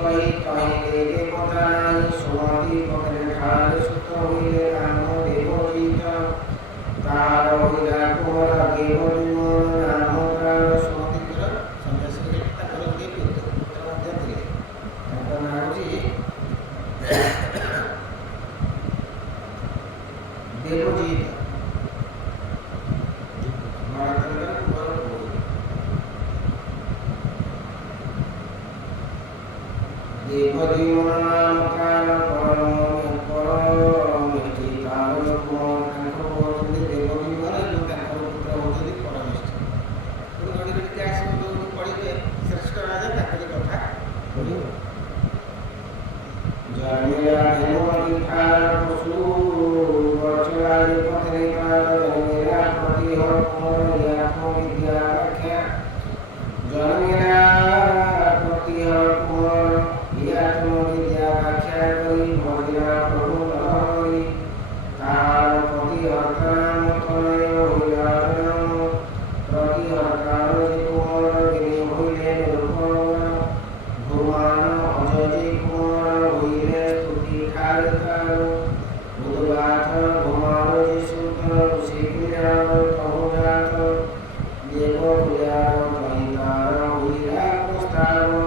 कही कहिले देवता नाही सुमति पकड़े ठाड़ सुत होइले नाम देवजीत तार होइला कुमार देवजीवन नाम प्राण सुमति कर सन्यासी ताकर गोटे पुत्र ମଧ୍ୟ ଥିଲେ ତାଙ୍କ ନାଁ ହେଉଛି देवजीत देवजीवन नाम प्राण परम परमेष्टि तार कुमार ତାଙ୍କର ହେଉଛନ୍ତି ଦେବଜୀବନ ଏବଂ ତାଙ୍କର ପୁତ୍ର ହେଉଛନ୍ତି ପରମେଷ୍ଠି ତେଣୁ ଘଡ଼ି ଘଡ଼ିକି ଆସିବ ଯୋଉଠି ପଢ଼ିବେ ଶ୍ରେଷ୍ଠ ରାଜା ତାଙ୍କରି କଥା ପଢ଼ିବ ଜନ୍ମିଲା ଦେବମଣି ଠାର ପଶୁ ବର୍ଷଳାରେ ପଥରେ କାଳ ଜନ୍ମିଲା ପ୍ରତିହର କୁମାର ଆତ୍ମ ବିଦ୍ୟା ବ୍ୟାଖ୍ୟା ଜନ୍ମିଲା ପ୍ରତିହର କୁମାର आत्म विद्या व्याख्या करी भजिला प्रभु लहरी तार प्रति हरताम तनय होइला नाम प्रति हरतार जे कुमार गिनी होइले निरुपम भुवन अजय कुमार होइले स्तुति ठार तार बुधवाथ भुवन जे सुत सिकुला कहु जात देव पूजा कहि तार होइला प्रस्ताव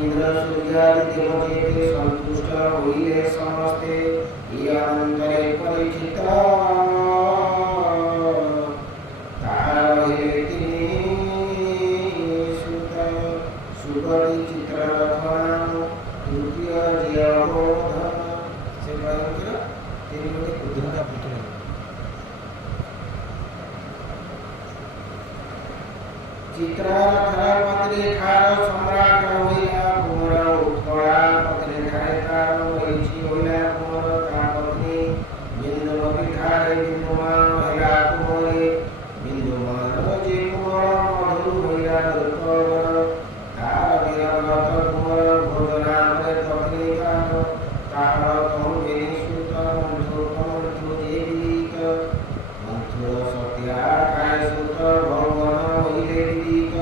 इंद्र सूर्यादि देवतेते संतुष्ट होइले समस्ते इयंतरे परीक्षित तार हे तिनि दुर्गा पुत्र चित्ररथर पत्नी ठार सम्राट होइला कुमार उत्कला पत्नी ठारे तार होइछि होइला कुमार ता पत्नी बिन्दुमती ठारे बिन्दुमान होइला कुमारी बिन्दुमान जे कुमार मधुर होइला दुर्गर तार वीरव्रत कुमार भोजना करे पत्नी तार तार तुम बेनी सुत मंथु जे विदित मंथु सत्या काय सुत भगवान होइले विदित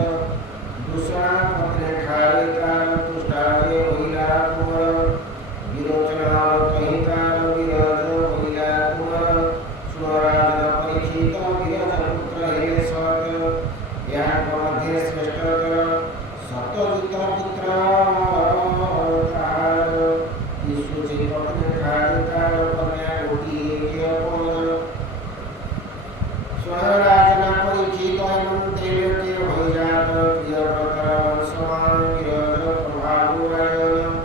दूषणा पत्नी ठारे तार तुष्टारे होइला कुमार विरोचना कहि तार विरज होइला कुमार सुराज परीक्षित विरज पुत्र हेले सत यहाँ मध्य श्रेष्ठतर सतजित पुत्र तार विश्वजित पत्नी ठारे तार कन्या गोटिए पद स्वराजना परीक्षित मंत्रियों हो जात प्रियव्रत वंशमान विरज प्रभाव रायन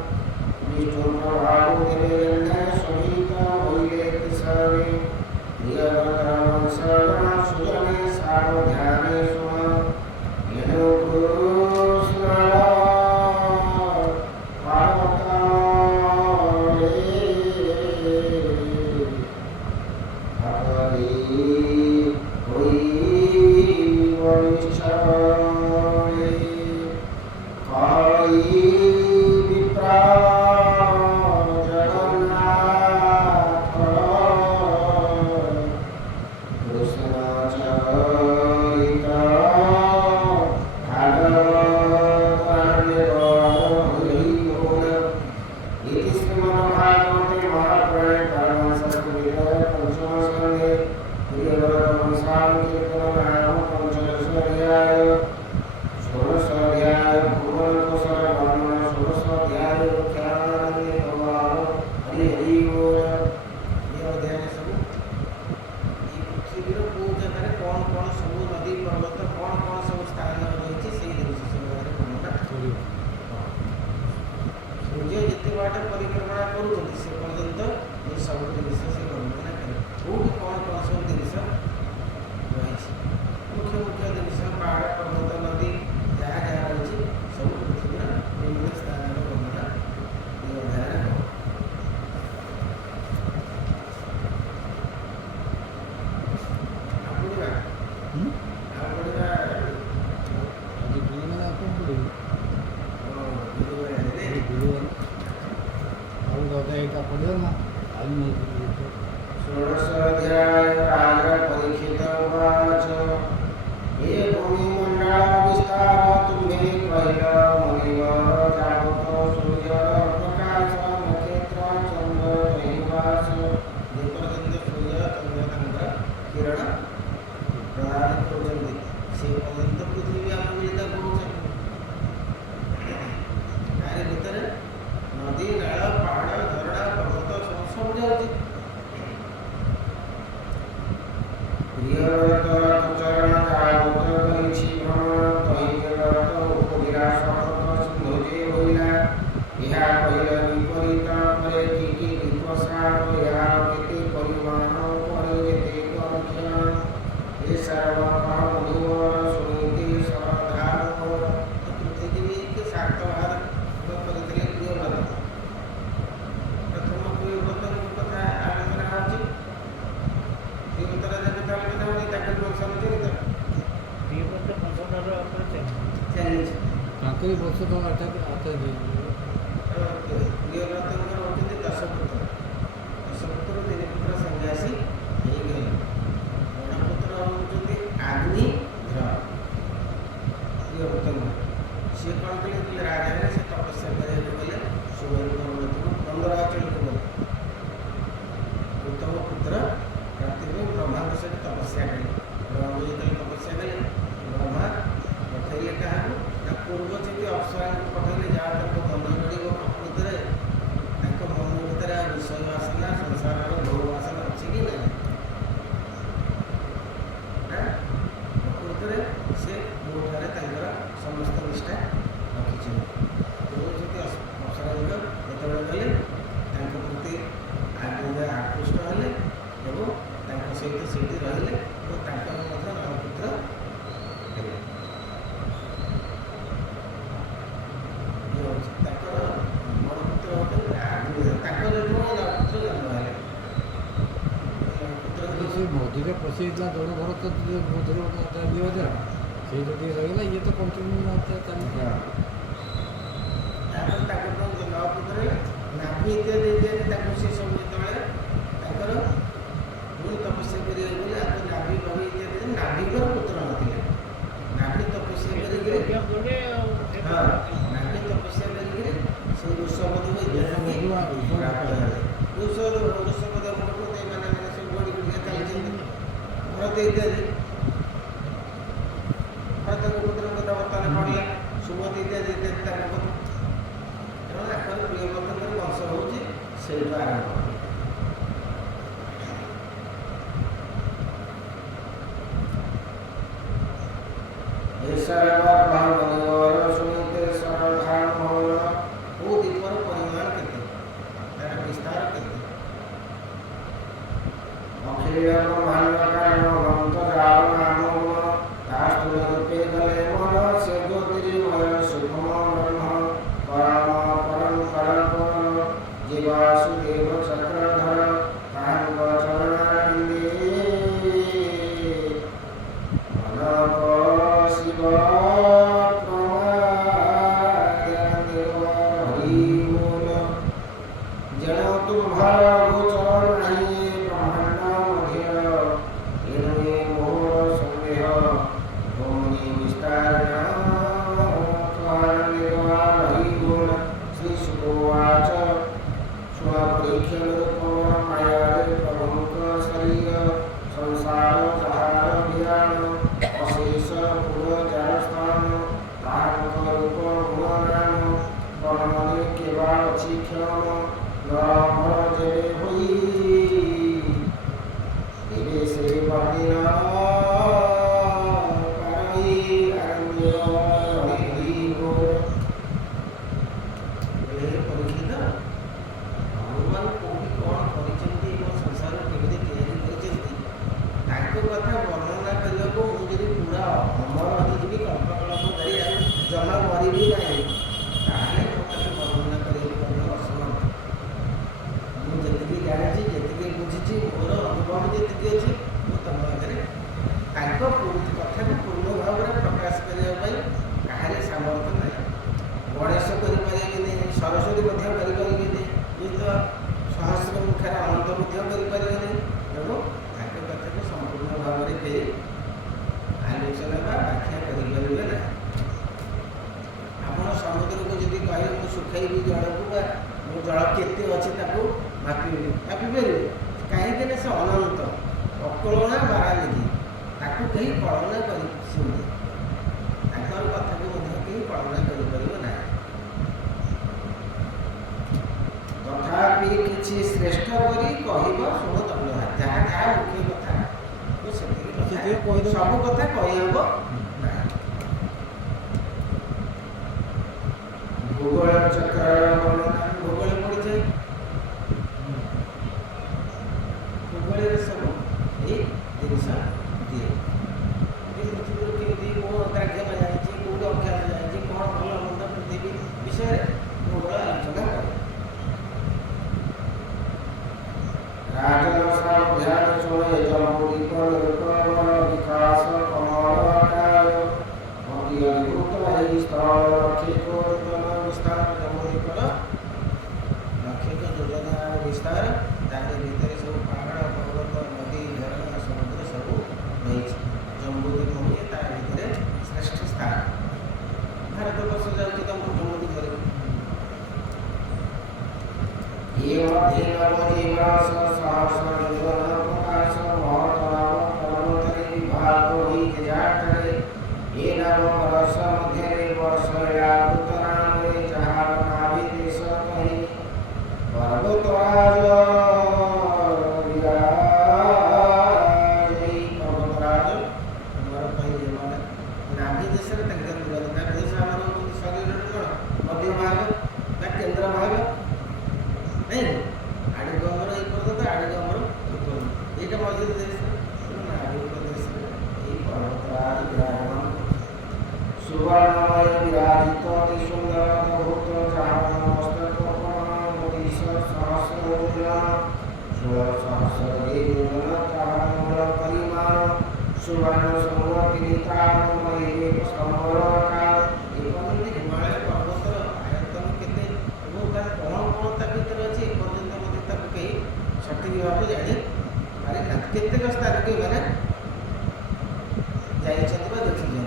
विष्णु प्रभाव देवेन्द्र सहित होइले किशोरी प्रियव्रत वंशगण सुजने सारो ध्याने सुन येनो कृष्ण परिक्रमा करूँ से पर्यंत ये सब जिन से गणना करें कौन कौन सब जिन रही मुख्य मुख्य जिन पहाड़ पर्वत नदी जहाँ जहाँ रही सब पृथ्वी विभिन्न स्थान गणना अध्याय षोडशोऽध्याय राजा परीक्षित उवाच हे भूमिमण्डल विस्तार तुम्हें कहिल मुनिवर जागृत सूर्य प्रकाश नक्षत्र चंद्र महिवास जेपर्यंत सूर्य चंद्र तांका किरण प्रदान करुछन्ति से पर्यंत पृथ्वी आम मिलित करुछन्ति तारि भितर नदी नाल पहाड़ झरना पर्वत सब जाउछि प्रियव्रत चरण जागृत करिछि भ्रमण कहिव्रत उपविलास सिंधु जे होइला ଏହା କହିଲା ବିପରୀତ ପରେ କି ବିପସାର ଏହା କେତେ ପରିମାଣ ପରେ ଯେତେ ଗଣଖ୍ୟାନ ଏ ସର୍ବ ମୁନିवर ଶୁଣିତେ ସରଧାର ପୃଥିବୀ के सात भार କରିଥିଲେ ପ୍ରିୟବ୍ରତ प्रथम प्रियव्रत କଥା ଆଲୋଚନା ହେଉଛି प्रियव्रत जब तक ताके समझे तो प्रियव्रत पंचदार अपने चैलेंज ताके बच्चे तो आते आते प्रियव्रत होते दशपुत्र दशपुत्र तीन पुत्र सन्यासी ହେଇଗଲେ ବଡ଼ପୁତ୍ର ହେଉଛନ୍ତି ଆଗ୍ନିଧ୍ର ପ୍ରିୟव्ରତ ସିଏ କ'ଣ କଲେ ରାଜାରେ ସେ ତପସ୍ୟା କରିବାକୁ ଗଲେ ସୁମେରୁ ପର୍ବତକୁ 15 ଅଞ୍ଚଳକୁ ଗଲେ ଉତ୍ତମ ପୁତ୍ର ରାତିରେ ବ୍ରହ୍ମାଙ୍କ ସହିତ ତପସ୍ୟା କଲେ ବ୍ରହ୍ମ ଯେତେବେଳେ ତପସ୍ୟା କଲେ ବ୍ରହ୍ମା ପଠେଇଲେ କାହାକୁ ନା ପୂର୍ବ ଯେମିତି ଅପ୍ସରାଙ୍କୁ ପଠେଇଲେ ଯାହା ତାଙ୍କୁ ମନ ମିଳିବ ପ୍ରକୃତିରେ ତାଙ୍କ ମନ ଭିତରେ ବିଷୟ ବାସନା ସଂସାରର ଭୋଗ ବାସନା ଅଛି କି ନାହିଁ ପ୍ରକୃତିରେ ସେ ମୋ ଠାରେ ତାଙ୍କର ସମସ୍ତ ନିଷ୍ଠା ରଖିଛନ୍ତି ପୂର୍ବ ଯେମିତି ଅପ୍ସରାଙ୍କ ଯେତେବେଳେ ଗଲେ ତାଙ୍କ ପ୍ରତି ଆକୃଷ୍ଟ ହେଲେ ଅଧିକ ପଶିଯାଇଥିଲା ଦୌଡ଼ ଘର ତ ମଝିରେ ଇଏ ହଜାର ସେଇଟା ଟିକେ ରହିଗଲା ଇଏ ତ କଣ୍ଟିନ୍ୟୁ ଚାଲିଛି। ତାପରେ ତାକୁ ତ ନଅପୁତ୍ରରେ ନାଭି ଇତ୍ୟାଦି ଇତ୍ୟାଦି ତାକୁ ସେ ସବୁ ଯେତେବେଳେ ତାଙ୍କର ପୁଣି ତପସ୍ୟା କରିବାକୁ ଗଲେ ଆଉ ନାଭି ଭବି ଇତ୍ୟାଦି ନାଭିଙ୍କର ପୁତ୍ର ନଥିଲେ। ନାଭି ତପସ୍ୟା କରିକିରି ହଁ ନାଭି ତପସ୍ୟା କରିକିରି ସେ ଋଷଭଦେବ ଇତ୍ୟାଦି ପ୍ରାପ୍ତ ହେଲେ। ଋଷଭଦେବଙ୍କଠୁ ଏମାନେ ସବୁ ବଢ଼ି ବଢ଼ିକା ଚାଲିଛନ୍ତି। ଭରତ ଇତ୍ୟାଦି ଭରତଙ୍କ ପୁତ୍ରଙ୍କ କଥା ବର୍ତ୍ତମାନ ପଡ଼ିଲା। ସୁମତି ଇତ୍ୟାଦି ଇତ୍ୟାଦି ତାଙ୍କ କଥା ତେଣୁ ତାଙ୍କର ପ୍ରିୟବର୍ତ୍ତଙ୍କର ବଂଶ ହେଉଛି ସେଇଠୁ ଆରମ୍ଭ। ଦ୍ୱୀପର ପରିମାଣ କେତେ, ତାର ବିସ୍ତାର କେତେ? ଅଖିଳ ବ୍ରହ୍ମାଣ୍ଡ କାରଣ ଅନନ୍ତ ଜାଳ ନାମ ତା ସ୍ଥୂଳ ରୂପେ ଗଲେ ମନ ସେ ଜ୍ୟୋତିର୍ମୟ ସୁଖମ ବ୍ରହ୍ମ ପରମ ପରମ୍ପର ଜୀବାସୁଦେବ ଚକ୍ରଧର ତାଙ୍କ ଚରଣାରିନ୍ଦେ ଅନକ ଶିବ जनो तुम्हारा गोचर नहीं ब्रह्मांड मध्य इनमे मोर संदेह भूमि विस्तार गुण श्री सुवाच स्वपरीक्षण माया प्रभुक शरीर संसार जहार विराण अशेष पुर जड़स्थान तारक रूप गुण नाम वर्णने केवल अच्छी क्षण नरभर जेबे होई तेबे से वर्णिना करई अरण्य रही गोर। परीक्षित भगवान कोई कौन କରିଛନ୍ତି ଏବଂ ସଂସାର କେମିତି ତିଆରି କରିଛନ୍ତି ତାଙ୍କ କଥା ବର୍ଣ୍ଣନା କରିବାକୁ ମୁଁ ଯଦି ପୁରା ଅମର ହେଇଯିବି କଳ୍ପକଳ୍ପ ଧରି ଆଉ ଜମା ମରିବି ନାହିଁ ତାହେଲେ ମୁଁ ତାକୁ ବର୍ଣ୍ଣନା କରିବାକୁ ମଧ୍ୟ ଅସମର୍ଥ। ମୁଁ ଯେତିକି ଜାଣିଛି ଯେତିକି ବୁଝିଛି ମୋର ଅନୁଭବ ଯେତିକି ଅଛି ମୁଁ ତମ ଆଗରେ ତାଙ୍କ କଥାକୁ ପୂର୍ଣ୍ଣ ଭାବରେ ପ୍ରକାଶ କରିବା ପାଇଁ କାହାରି ସାମର୍ଥ୍ୟ ନାହିଁ। ଗଣେଶ କରିପାରିବେନି, ସରସ୍ୱତୀ ମଧ୍ୟ କରିପାରିବେନି, ଯେତ ସହସ୍ର ମୁଖରେ ଅନନ୍ତ ମଧ୍ୟ କରିପାରିବେନି। ତେଣୁ ତାଙ୍କ କଥାକୁ ସମ୍ପୂର୍ଣ୍ଣ ଭାବରେ କେହି ଆଲୋଚନା ବା ବ୍ୟାଖ୍ୟା କରିପାରିବେ ନାହିଁ। ଆପଣ ସମୁଦ୍ରକୁ ଯଦି କହିବେ ମୁଁ ଶୁଖାଇବି ଜଳକୁ ବା ମୁଁ ଜଳ କେତେ ଅଛି ତାକୁ ମାପିପାରିବେ କାହିଁକି ନା ସେ ଅନନ୍ତ ଅକଳନା ବାରାନିଧି ତାକୁ କେହି କଳନା କରି ଶୁଣେ ତାଙ୍କର କଥାକୁ ମଧ୍ୟ କେହି କଳନା କରିପାରିବ ନାହିଁ। ତଥାପି କିଛି ଶ୍ରେଷ୍ଠ କରି କହିବ ଶୁଣ ତମେ ଯାହା ଯାହା ମୁଖ୍ୟ କଥା ମୁଁ ସେତିକି ସବୁ କଥା କହିହେବ ନାହିଁ। ଭୂଗୋଳ ଚକ୍ର ଭୂଗୋଳ ପଡ଼ିଥାଏ ଭୂଗୋଳରେ ସବୁ ଏଇ ଜିନିଷ ଦିଏ ପୃଥିବୀରୁ କେମିତି କେଉଁ ଅଗ୍ରାକ୍ଷମ ଯାଇଛି କେଉଁଠି ଅଜ୍ଞାତ ଯାଇଛି କ'ଣ ଭଲ ମନ୍ଦ ପୃଥିବୀ ବିଷୟରେ ଭୂଗୋଳ ଆଲୋଚନା କରେ। ରାଜନସ ଧ୍ୟାନ ଚଳେ ଜଳପୁରୀକ ଲୋକବଳ ବିକାଶ କମଳକାୟ ଅତିଅଦ୍ଭୁତ ଏହି ସ୍ଥଳ ଲକ୍ଷିକ ଯୋଜନା ବିସ୍ତାର ଜମ୍ବୁଦ୍ୱୀପର ଲକ୍ଷିକ ଯୋଜନା ବିସ୍ତାର ତାହାରି ଭିତରେ ସବୁ ପାହାଡ଼ ପର୍ବତ ନଦୀ ଝରଣା ସମୁଦ୍ର ସବୁ ରହିଛି। ଜମ୍ବୁଦ୍ୱୀପ ହେଉଛି ତା ଭିତରେ ଶ୍ରେଷ୍ଠ ସ୍ଥାନ। ଭାରତବର୍ଷ ଯାଉଛି ତମକୁ ଜମ୍ବୁଦ୍ୱୀପରେ ये मध्य नवजीवास सहस योजन प्रकाश महतराव कर्मतरी विभाग ही जाटरे ये नव वर्ष मध्य वर्ष यातरामे जहार नाभि देश कहि पर्वतराज विराजई पर्वतराज हमर कहि जेमाने नाभि देश रे तंकर नाभि देश हमर शरीर रे कोन मध्य भाग बा केंद्र भाग नहीं आड़े गमर ये पर्वत आड़े गमर ये मझे देश नाभि प्रदेश पर्वतराज विराजमान सुवर्णमय विराजित अति सुंदर अद्भुत जहाँ मस्तक सहस्र सहस्र देवगण तामल परिमाण सुवर्ण संवत्सरिताम महे संवरकार एपର୍ଯ୍ୟନ୍ତ ହିମାଳୟ ପର୍ବତର ଆୟତନ କେତେ ଏବଂ ତାର କ'ଣ ତା ଭିତରେ ଅଛି ଏପର୍ଯ୍ୟନ୍ତ ମଧ୍ୟ ତାକୁ କେହି ସଠିକ ଭାବେ ଜାଣି ପାରିନାହାନ୍ତି। କେତେକ ସ୍ଥାନକୁ ଏମାନେ ଯାଇଛନ୍ତି ବା ଦେଖିଛନ୍ତି।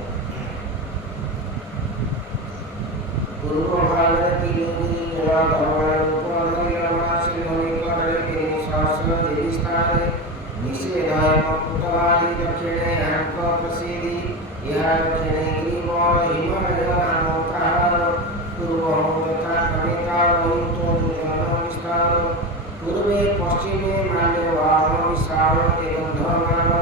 ପୂର୍ବ ଭାଗରେ ତିନି ନୂଆ ଧର୍ମାଳ ଉପନଗର ସିଂହ ନିକଟରେ 3 ସହସ୍ର ଦେବୀ ସ୍ଥାନରେ ନିଷେଧାୟ କୃତବାଦୀ ଦକ୍ଷିଣେ ଆଙ୍କ ପ୍ରସିଦ୍ଧି ଏହା ଦକ୍ଷିଣେ ଗିରିବଳ ହିମାଳୟ ନାମ ତାହାର ପୂର୍ବ ତଥା ଖଣିକାର ବହୁତ ଜନ ବିସ୍ତାର ପୂର୍ବେ ପଶ୍ଚିମେ ମାଲ୍ୟବାନ ବିଶାଳ ଏବଂ ଧର୍ମାଳ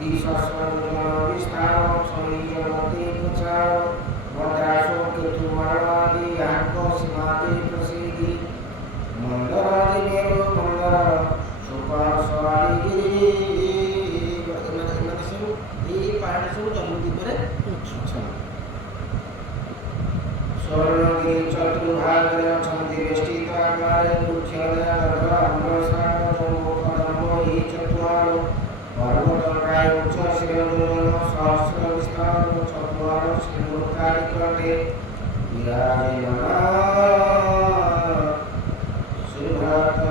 ଦିଶସ୍ୱର ଜନ ବିସ୍ତାର ଛଇଜନତି ପ୍ରଚାର ଭଦ୍ରାସ କେତୁ ମାରବାଦୀ ଆଙ୍କ ସୀମାଦି ପ୍ରସିଦ୍ଧି ମନ୍ଦରାଦି ମେରୁ ମନ୍ଦର ସୁପାର୍ଶ୍ୱ ଏମାନେ ସବୁ ଏଇ ପାହାଡ଼ ସବୁ ଜମ୍ବୁଦ୍ୱୀପରେ ଅଛନ୍ତି। ସ୍ୱର୍ଣ୍ଣଗିରି ଚତୁର୍ଭାଗରେ ଅଛନ୍ତି ବେଷ୍ଟିତ ଆକାରରେ ବୃକ୍ଷଲତା ଅମ୍ରସାର ଜମ୍ବୁ କଦମ୍ବ ଏହି ଚତୁଆର ପର୍ବତ ପ୍ରାୟ ଉଚ୍ଚ ଶିରୋଜନ ସହସ୍ର ବିସ୍ତାର ଚତୁଆର ଶ୍ରୀମୁଖା ନିକଟେ ବିରାଜମାନ ସୁଭ୍ରତ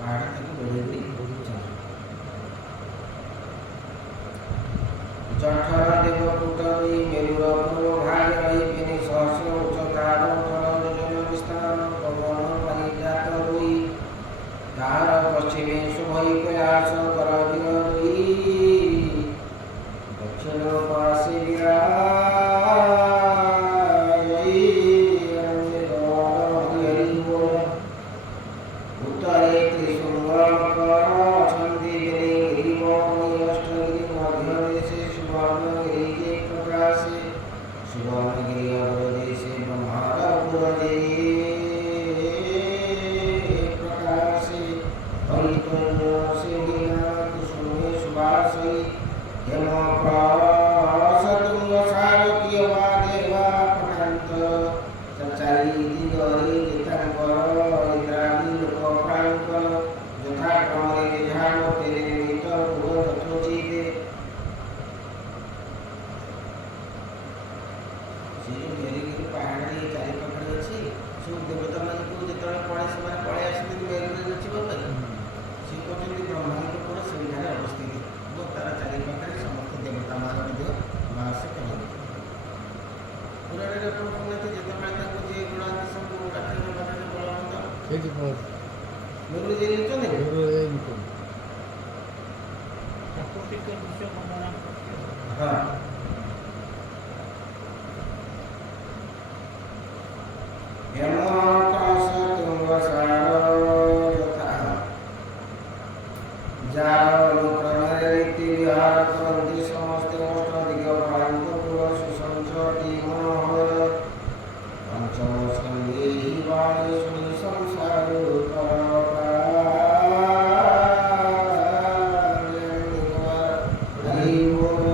ପାହାଡ଼ ତାକୁ ବଢ଼େଇ ଜଠର ଦେବପୁଟ ଦୁଇ ମେରୁର ପୂର୍ବ ଭାଗେ ରହି ତିନି ସହସ୍ର ଉଚ୍ଚତାର ତଳ ଯୋଜନ ବିସ୍ତାର ପବନ ପରିଜାତ ଦୁଇ ତାହାର ପଶ୍ଚିମେ ଶୁଭଇ କୈଳାସ କର ଦିଗ ଦୁଇ ଦକ୍ଷିଣ ପାର୍ଶ୍ୱେ ବିରାଜଇ ହରି ବୋଲ ଉତ୍ତରେ ତ୍ରିଶୃଙ୍ଗ ମକର ଅଛନ୍ତି ବେଲେ ଗିରିବଣି ଅଷ୍ଟଗିରି ମଧ୍ୟ ଦେଶେ ସୁବର୍ଣ୍ଣଗିରି ଯେ ପ୍ରକାଶେ ସୁବର୍ଣ୍ଣଗିରି ଅଗ୍ର ଦେଶେ ବ୍ରହ୍ମାର ପୁରଜେ ପ୍ରକାଶେ ହରିତୋଷ ସିଂହିନା କୁସୁମେ ସୁବାସଇ ହେମ ପ୍ରସତୁଙ୍ଗ ସାରକୀୟ ବା ଦେବା ପଠାନ୍ତ ଚାରି ଦିଗରେ ଯେତାଙ୍କର ଇନ୍ଦ୍ରାଦି ଲୋକ ପ୍ରାଙ୍କର ଯଥାକ୍ରମରେ ଯେଝା ମତରେ ନିର୍ମିତ ଗୃହ ଯଥୋଚିତେ ସେ ଯେଉଁ ମେରୁଗିରି ପାହାଡ଼ରେ ଚାରି ପାଖରେ ଅଛି ସବୁ ଦେବତାମାନଙ୍କୁ ଯେତେବେଳେ ପଡ଼େ ସେମାନେ ପଳେଇ ଆସନ୍ତି ମେରୁରେ ନଚିବା ପାଇଁ ସେ କହୁଛନ୍ତି ବ୍ରହ୍ମାଙ୍କ ପୁର ସେଠାରେ ଅବସ୍ଥିତ ଏବଂ ତାର ଚାରି ପାଖରେ ସମସ୍ତ ଦେବତାମାନେ ମଧ୍ୟ ବାସ କରନ୍ତି। ପୁରାଣରେ ଆପଣ କହୁନାହାନ୍ତି ଯେତେବେଳେ ତାଙ୍କୁ ଯିଏ ଗୁଣାନ୍ତି ସବୁ କାଠରେ ବାଟରେ ବଳବନ୍ତ ସେଇଠି ପହଞ୍ଚ ମେରୁ ଯିଏ ନିଛନ୍ତି ପ୍ରାକୃତିକ ଦୃଶ୍ୟ ବର୍ଣ୍ଣନା ହଁ ହେମକାଶ ତୁଙ୍ଗସାର ଯଥା ଯାର ଅନୁକ୍ରମରେ ନୀତି ବିହାର କରନ୍ତି ସମସ୍ତେ ଅଷ୍ଟ ଦିଗ ପ୍ରାନ୍ତ ପୁର ସୁସଂସଟି ମନୋହର ପଞ୍ଚମ ସ୍କନ୍ଧେ ହି ବାଣୀ ଶୁଣି ସଂସାର ହରି ବୋଲ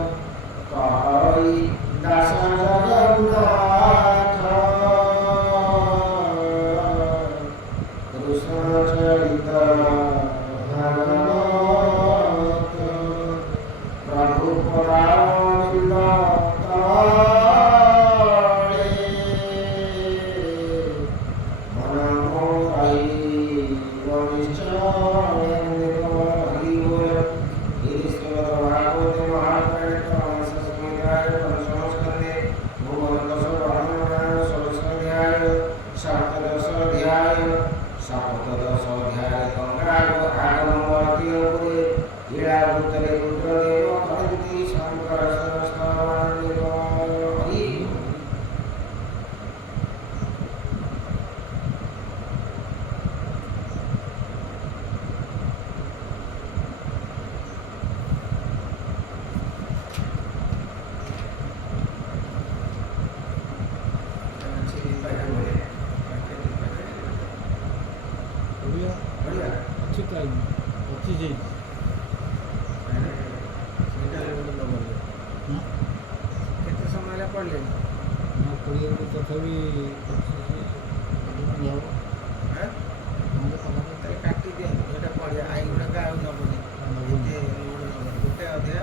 କହଇ ଦାସ ଜଗନ୍ନାଥ କୃଷ୍ଣ ଚରିତ ଭାଗବତ ପ୍ରଭୁ ପରାନନ୍ଦ ତଳେ ମନ ମୋରାଇ ନିଶ୍ଚୟ ହରି ବୋଲ ଏହି ଶ୍ରୀମଦ ଭାଗବତ ମହାପୁରାଣ ଅଂଶ ସଂହିତାର ପଞ୍ଚମ ସ୍କନ୍ଧେ ଭୁବନ ଦଶ ବ୍ରହ୍ମପୁରାଣ ଷୋଡ଼ଶ ଅଧ୍ୟାୟ ସପ୍ତଦଶ ଅଧ୍ୟାୟ ସପ୍ତଦଶ ଅଧ୍ୟାୟ ଗଙ୍ଗାର ଆଗମବର୍ତ୍ତୀ ଉପରେ ଇଳାଭୂତରେ ରୁଦ୍ରଦେବ କରନ୍ତି ଶଙ୍କର ସରସ୍ତବାନ୍ଦିକ ହରି ଓଡ଼ିଆ ବଢ଼ିଆ ଅଛି କାହିଁ ଅଛି ଯାଇକି ସେଇଟା କେତେ ସମୟ ହେଲା ପଢ଼ିଲେଣି ନା ପଡ଼ିବାକୁ ତଥାପି ହାଁ ତାହେଲେ କାଟି ଦିଅନ୍ତୁ ଏଇଟା ପଢ଼ିବା ଆଇ ଗୁଡ଼ାକ ଆଉ ନେବନି ଏତେ ଲୋଡ଼ ନେବନି ଗୋଟେ ଅଧ୍ୟାୟ